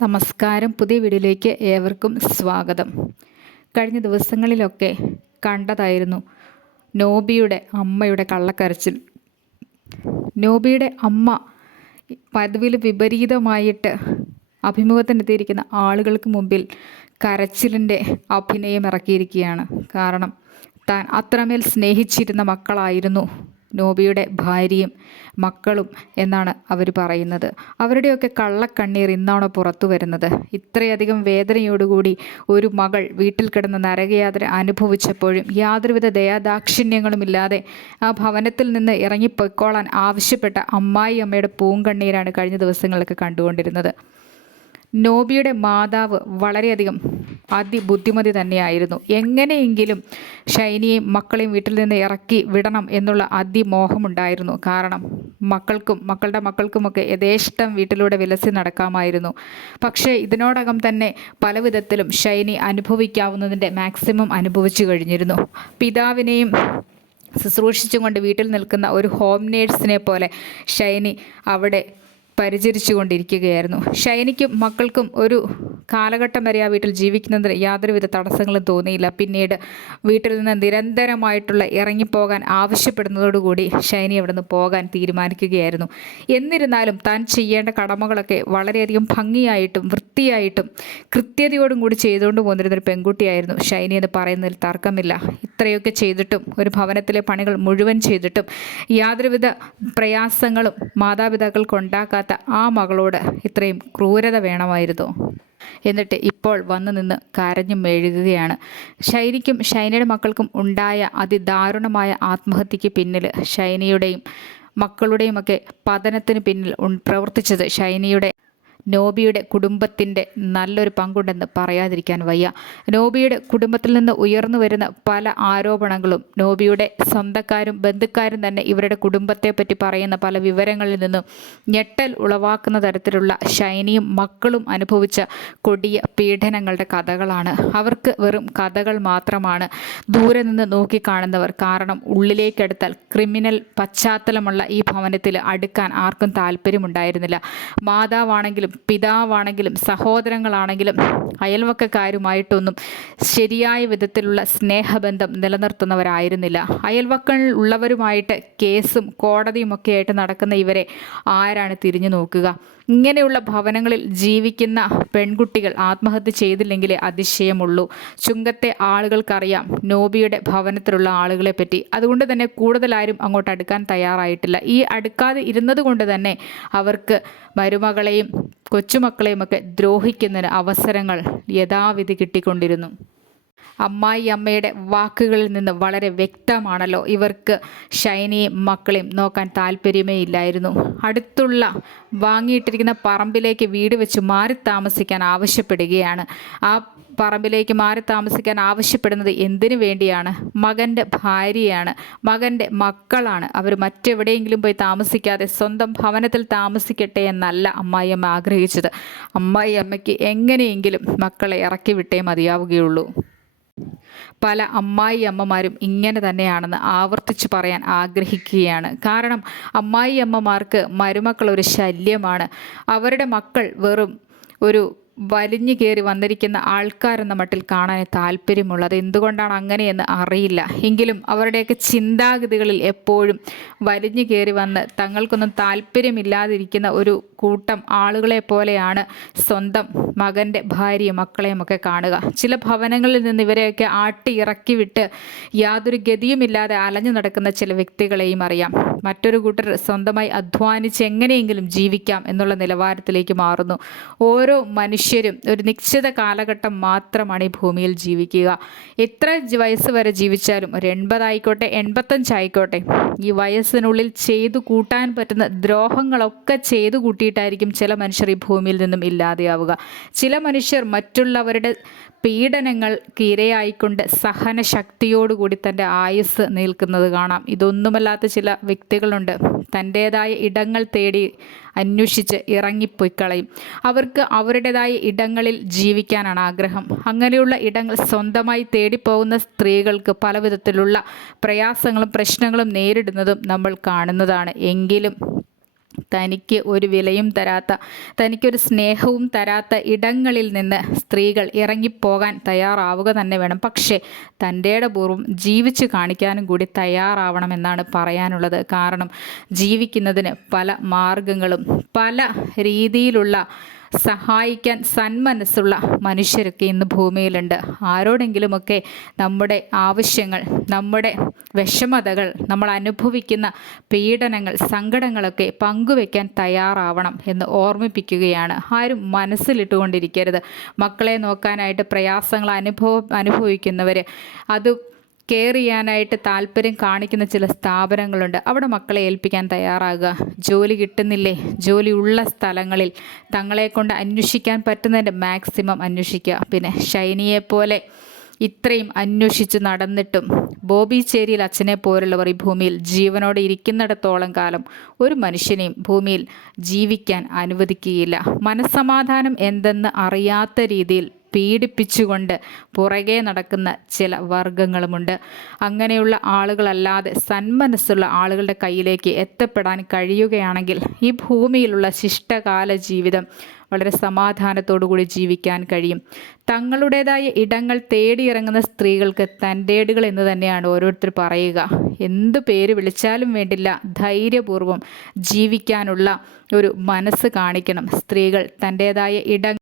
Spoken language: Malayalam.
നമസ്കാരം. പുതിയ വീഡിയോയിലേക്ക് ഏവർക്കും സ്വാഗതം. കഴിഞ്ഞ ദിവസങ്ങളിലൊക്കെ കണ്ടതായിരുന്നു നോബിയുടെ അമ്മയുടെ കള്ളക്കരച്ചിൽ. നോബിയുടെ അമ്മ പതിവിൽ വിപരീതമായിട്ട് അഭിമുഖത്തിനെത്തിയിരിക്കുന്ന ആളുകൾക്ക് മുമ്പിൽ കരച്ചിലിന്റെ അഭിനയം ഇറക്കിയിരിക്കുകയാണ് കാരണം താൻ അത്രമേൽ സ്നേഹിച്ചിരുന്ന മക്കളായിരുന്നു നോബിയുടെ ഭാര്യയും മക്കളും എന്നാണ് അവർ പറയുന്നത്. അവരുടെയൊക്കെ കള്ളക്കണ്ണീർ ഇന്നാണോ പുറത്തു വരുന്നത്? ഇത്രയധികം വേദനയോടുകൂടി ഒരു മകൾ വീട്ടിൽ കിടന്ന് നരകയാത്ര അനുഭവിച്ചപ്പോഴും യാതൊരുവിധ ദയാദാക്ഷിണ്യങ്ങളുമില്ലാതെ ആ ഭവനത്തിൽ നിന്ന് ഇറങ്ങിപ്പൊയ്ക്കോളാൻ ആവശ്യപ്പെട്ട അമ്മായി അമ്മയുടെ പൂങ്കണ്ണീരാണ് കഴിഞ്ഞ ദിവസങ്ങളിലൊക്കെ കണ്ടുകൊണ്ടിരുന്നത്. നോബിയുടെ മാതാവ് വളരെയധികം അതിബുദ്ധിമതി തന്നെയായിരുന്നു. എങ്ങനെയെങ്കിലും ഷൈനിയെയും മക്കളെയും വീട്ടിൽ നിന്ന് ഇറക്കി വിടണം എന്നുള്ള അതിമോഹമുണ്ടായിരുന്നു. കാരണം മക്കൾക്കും മക്കളുടെ മക്കൾക്കുമൊക്കെ യഥേഷ്ടം വീട്ടിലൂടെ വിലസി നടക്കാമായിരുന്നു. പക്ഷേ ഇതിനോടകം തന്നെ പല വിധത്തിലും ഷൈനി അനുഭവിക്കാവുന്നതിന്റെ മാക്സിമം അനുഭവിച്ചു കഴിഞ്ഞിരുന്നു. പിതാവിനെയും ശുശ്രൂഷിച്ചുകൊണ്ട് വീട്ടിൽ നിൽക്കുന്ന ഒരു ഹോം നേഴ്സിനെ പോലെ ഷൈനി അവിടെ പരിചരിച്ചു കൊണ്ടിരിക്കുകയായിരുന്നു. ഷൈനിക്കും മക്കൾക്കും ഒരു കാലഘട്ടം വരെ ആ വീട്ടിൽ ജീവിക്കുന്നതിന് യാതൊരുവിധ തടസ്സങ്ങളും തോന്നിയില്ല. പിന്നീട് വീട്ടിൽ നിന്ന് നിരന്തരമായിട്ടുള്ള ഇറങ്ങിപ്പോകാൻ ആവശ്യപ്പെടുന്നതോടുകൂടി ഷൈനി അവിടെ നിന്ന് പോകാൻ തീരുമാനിക്കുകയായിരുന്നു. എന്നിരുന്നാലും താൻ ചെയ്യേണ്ട കടമകളൊക്കെ വളരെയധികം ഭംഗിയായിട്ടും വൃത്തിയായിട്ടും കൃത്യതയോടും കൂടി ചെയ്തുകൊണ്ട് പോന്നിരുന്നൊരു പെൺകുട്ടിയായിരുന്നു ഷൈനി എന്ന് പറയുന്നതിൽ തർക്കമില്ല. ഇത്രയൊക്കെ ചെയ്തിട്ടും ഒരു ഭവനത്തിലെ പണികൾ മുഴുവൻ ചെയ്തിട്ടും യാതൊരുവിധ പ്രയാസങ്ങളും മാതാപിതാക്കൾക്കുണ്ടാക്കാത്ത ആ മകളോട് ഇത്രയും ക്രൂരത വേണമായിരുന്നോ. എന്നിട്ട് ഇപ്പോൾ വന്നു നിന്ന് കരഞ്ഞു മെഴുകുകയാണ്. ഷൈനിക്കും ഷൈനയുടെ മക്കൾക്കും ഉണ്ടായ അതിദാരുണമായ ആത്മഹത്യക്ക് പിന്നിൽ ഷൈനിയുടെയും മക്കളുടെയുമൊക്കെ പതനത്തിന് പിന്നിൽ പ്രവർത്തിച്ചത് ഷൈനിയുടെ നോബിയുടെ കുടുംബത്തിന്റെ നല്ലൊരു പങ്കുണ്ടെന്ന് പറയാതിരിക്കാൻ വയ്യ. നോബിയുടെ കുടുംബത്തിൽ നിന്ന് ഉയർന്നു വരുന്ന പല ആരോപണങ്ങളും നോബിയുടെ സ്വന്തക്കാരും ബന്ധുക്കാരും തന്നെ ഇവരുടെ കുടുംബത്തെ പറ്റി പറയുന്ന പല വിവരങ്ങളിൽ നിന്നും ഞെട്ടൽ ഉളവാക്കുന്ന തരത്തിലുള്ള ഷൈനിയും മക്കളും അനുഭവിച്ച കൊടിയ പീഡനങ്ങളുടെ കഥകളാണ്. അവർക്ക് വെറും കഥകൾ മാത്രമാണ് ദൂരെ നിന്ന് നോക്കിക്കാണുന്നവർ. കാരണം ഉള്ളിലേക്കെടുത്താൽ ക്രിമിനൽ പശ്ചാത്തലമുള്ള ഈ ഭവനത്തിൽ അടുക്കാൻ ആർക്കും താല്പര്യമുണ്ടായിരുന്നില്ല. മാതാവാണെങ്കിലും പിതാവാണെങ്കിലും സഹോദരങ്ങളാണെങ്കിലും അയൽവക്കക്കാരുമായിട്ടൊന്നും ശരിയായ വിധത്തിലുള്ള സ്നേഹബന്ധം നിലനിർത്തുന്നവരായിരുന്നില്ല. അയൽവക്കൾ ഉള്ളവരുമായിട്ട് കേസും കോടതിയുമൊക്കെ ആയിട്ട് നടക്കുന്ന ഇവരെ ആരാണ് തിരിഞ്ഞു നോക്കുക? ഇങ്ങനെയുള്ള ഭവനങ്ങളിൽ ജീവിക്കുന്ന പെൺകുട്ടികൾ ആത്മഹത്യ ചെയ്തില്ലെങ്കിലേ അതിശയമുള്ളൂ. ചുങ്കത്തെ ആളുകൾക്കറിയാം നോബിയുടെ ഭവനത്തിലുള്ള ആളുകളെ പറ്റി. അതുകൊണ്ട് തന്നെ കൂടുതലാരും അങ്ങോട്ട് അടുക്കാൻ തയ്യാറായിട്ടില്ല. ഈ അടുക്കാതെ ഇരുന്നത് കൊണ്ട് തന്നെ അവർക്ക് മരുമകളെയും കൊച്ചുമക്കളെയും ഒക്കെ ദ്രോഹിക്കുന്നതിന് അവസരങ്ങൾ യഥാവിധി കിട്ടിക്കൊണ്ടിരുന്നു. അമ്മായി അമ്മയുടെ വാക്കുകളിൽ നിന്ന് വളരെ വ്യക്തമാണല്ലോ ഇവർക്ക് ഷൈനിയും മക്കളെയും നോക്കാൻ താല്പര്യമേ ഇല്ലായിരുന്നു. അടുത്തുള്ള വാങ്ങിയിട്ടിരിക്കുന്ന പറമ്പിലേക്ക് വീട് വെച്ച് മാറി താമസിക്കാൻ ആവശ്യപ്പെടുകയാണ്. ആ പറമ്പിലേക്ക് മാറി താമസിക്കാൻ ആവശ്യപ്പെടുന്നത് എന്തിനു വേണ്ടിയാണ്? മകന്റെ ഭാര്യയാണ് മകന്റെ മക്കളാണ്. അവർ മറ്റെവിടെയെങ്കിലും പോയി താമസിക്കാതെ സ്വന്തം ഭവനത്തിൽ താമസിക്കട്ടെ എന്നല്ല അമ്മായിയമ്മ ആഗ്രഹിച്ചത്. അമ്മായി അമ്മയ്ക്ക് എങ്ങനെയെങ്കിലും മക്കളെ ഇറക്കി വിട്ടേ മതിയാവുകയുള്ളൂ. പല അമ്മായി അമ്മമാരും ഇങ്ങനെ തന്നെയാണെന്ന് ആവർത്തിച്ച് പറയാൻ ആഗ്രഹിക്കുകയാണ്. കാരണം അമ്മായി അമ്മമാർക്ക് മരുമക്കൾ ഒരു ശല്യമാണ്. അവരുടെ മക്കൾ വെറും ഒരു വലിഞ്ഞു കയറി വന്നിരിക്കുന്ന ആൾക്കാരെന്ന മട്ടിൽ കാണാൻ താല്പര്യമുള്ളത്. എന്തുകൊണ്ടാണ് അങ്ങനെയെന്ന് അറിയില്ല. എങ്കിലും അവരുടെയൊക്കെ ചിന്താഗതികളിൽ എപ്പോഴും വലിഞ്ഞു കയറി വന്ന് തങ്ങൾക്കൊന്നും താല്പര്യമില്ലാതിരിക്കുന്ന ഒരു കൂട്ടം ആളുകളെ പോലെയാണ് സ്വന്തം മകന്റെ ഭാര്യയും മക്കളെയും ഒക്കെ കാണുക. ചില ഭവനങ്ങളിൽ നിന്ന് ഇവരെയൊക്കെ ആട്ടി ഇറക്കി വിട്ട് യാതൊരു ഗതിയുമില്ലാതെ അലഞ്ഞു നടക്കുന്ന ചില വ്യക്തികളെയും അറിയാം. മറ്റൊരു കൂട്ടർ സ്വന്തമായി അധ്വാനിച്ച് എങ്ങനെയെങ്കിലും ജീവിക്കാം എന്നുള്ള നിലവാരത്തിലേക്ക് മാറുന്നു. ഓരോ മനുഷ്യരും ഒരു നിശ്ചിത കാലഘട്ടം മാത്രമാണ് ഈ ഭൂമിയിൽ ജീവിക്കുക. എത്ര വയസ്സ് വരെ ജീവിച്ചാലും ഒരു എൺപതായിക്കോട്ടെ എൺപത്തഞ്ചായിക്കോട്ടെ ഈ വയസ്സിനുള്ളിൽ ചെയ്തു കൂട്ടാൻ പറ്റുന്ന ദ്രോഹങ്ങളൊക്കെ ചെയ്തു കൂട്ടിയിട്ടായിരിക്കും ചില മനുഷ്യർ ഈ ഭൂമിയിൽ നിന്നും ഇല്ലാതെയാവുക. ചില മനുഷ്യർ മറ്റുള്ളവരുടെ പീഡനങ്ങൾക്ക് ഇരയായിക്കൊണ്ട് സഹന ശക്തിയോടുകൂടി തന്റെ ആയുസ് നിൽക്കുന്നത് കാണാം. ഇതൊന്നുമല്ലാത്ത ചില വ്യക്തികളുണ്ട്. തന്റേതായ ഇടങ്ങൾ തേടി അന്വേഷിച്ച് ഇറങ്ങിപ്പോയിക്കളയും. അവർക്ക് അവരുടേതായ ഇടങ്ങളിൽ ജീവിക്കാനാണ് ആഗ്രഹം. അങ്ങനെയുള്ള ഇടങ്ങൾ സ്വന്തമായി തേടിപ്പോകുന്ന സ്ത്രീകൾക്ക് പല വിധത്തിലുള്ള പ്രയാസങ്ങളും പ്രശ്നങ്ങളും നേരിടുന്നതും നമ്മൾ കാണുന്നതാണ്. എങ്കിലും തനിക്ക് ഒരു വിലയും തരാത്ത തനിക്കൊരു സ്നേഹവും തരാത്ത ഇടങ്ങളിൽ നിന്ന് സ്ത്രീകൾ ഇറങ്ങിപ്പോകാൻ തയ്യാറാവുക തന്നെ വേണം. പക്ഷേ തന്റെ പൂർവം ജീവിച്ചു കാണിക്കാനും കൂടി തയ്യാറാവണമെന്നാണ് പറയാനുള്ളത്. കാരണം ജീവിക്കുന്നതിന് പല മാർഗങ്ങളും പല രീതിയിലുള്ള സഹായിക്കാൻ സന്മനസ്സുള്ള മനുഷ്യരൊക്കെ ഇന്ന് ഭൂമിയിലുണ്ട്. ആരോടെങ്കിലുമൊക്കെ നമ്മുടെ ആവശ്യങ്ങൾ നമ്മുടെ വിഷമതകൾ നമ്മൾ അനുഭവിക്കുന്ന പീഡനങ്ങൾ സങ്കടങ്ങളൊക്കെ പങ്കുവെക്കാൻ തയ്യാറാവണം എന്ന് ഓർമ്മിപ്പിക്കുകയാണ്. ആരും മനസ്സിലിട്ടുകൊണ്ടിരിക്കരുത്. മക്കളെ നോക്കാനായിട്ട് പ്രയാസങ്ങൾ അനുഭവ അനുഭവിക്കുന്നവർ അത് കെയർ ചെയ്യാനായിട്ട് താല്പര്യം കാണിക്കുന്ന ചില സ്ഥാപനങ്ങളുണ്ട്. അവിടെ മക്കളെ ഏൽപ്പിക്കാൻ തയ്യാറാകുക. ജോലി കിട്ടുന്നില്ലേ? ജോലി ഉള്ള സ്ഥലങ്ങളിൽ തങ്ങളെ കൊണ്ട് അന്വേഷിക്കാൻ പറ്റുന്നതിന്റെ മാക്സിമം അന്വേഷിക്കുക. പിന്നെ ഷൈനിയെ പോലെ ഇത്രയും അന്വേഷിച്ച് നടന്നിട്ടും ബോബി ചേരിയിൽ അച്ഛനെ പോലുള്ളവർ ഈ ഭൂമിയിൽ ജീവനോടെ ഇരിക്കുന്നിടത്തോളം കാലം ഒരു മനുഷ്യനെയും ഭൂമിയിൽ ജീവിക്കാൻ അനുവദിക്കുകയില്ല. മനസ്സമാധാനം എന്തെന്ന് അറിയാത്ത രീതിയിൽ പീഡിപ്പിച്ചുകൊണ്ട് പുറകെ നടക്കുന്ന ചില വർഗങ്ങളുമുണ്ട് അങ്ങനെയുള്ള ആളുകളല്ലാതെ സന്മനസ്സുള്ള ആളുകളുടെ കയ്യിലേക്ക് എത്തപ്പെടാൻ കഴിയുകയാണെങ്കിൽ ഈ ഭൂമിയിലുള്ള ശിഷ്ടകാല ജീവിതം വളരെ സമാധാനത്തോടുകൂടി ജീവിക്കാൻ കഴിയും. തങ്ങളുടേതായ ഇടങ്ങൾ തേടിയിറങ്ങുന്ന സ്ത്രീകൾക്ക് തന്റേടുകൾ എന്ന് തന്നെയാണ് ഓരോരുത്തർ പറയുക. എന്ത് പേര് വിളിച്ചാലും വേണ്ടില്ല ധൈര്യപൂർവം ജീവിക്കാനുള്ള ഒരു മനസ്സ് കാണിക്കണം. സ്ത്രീകൾ തന്റേതായ ഇട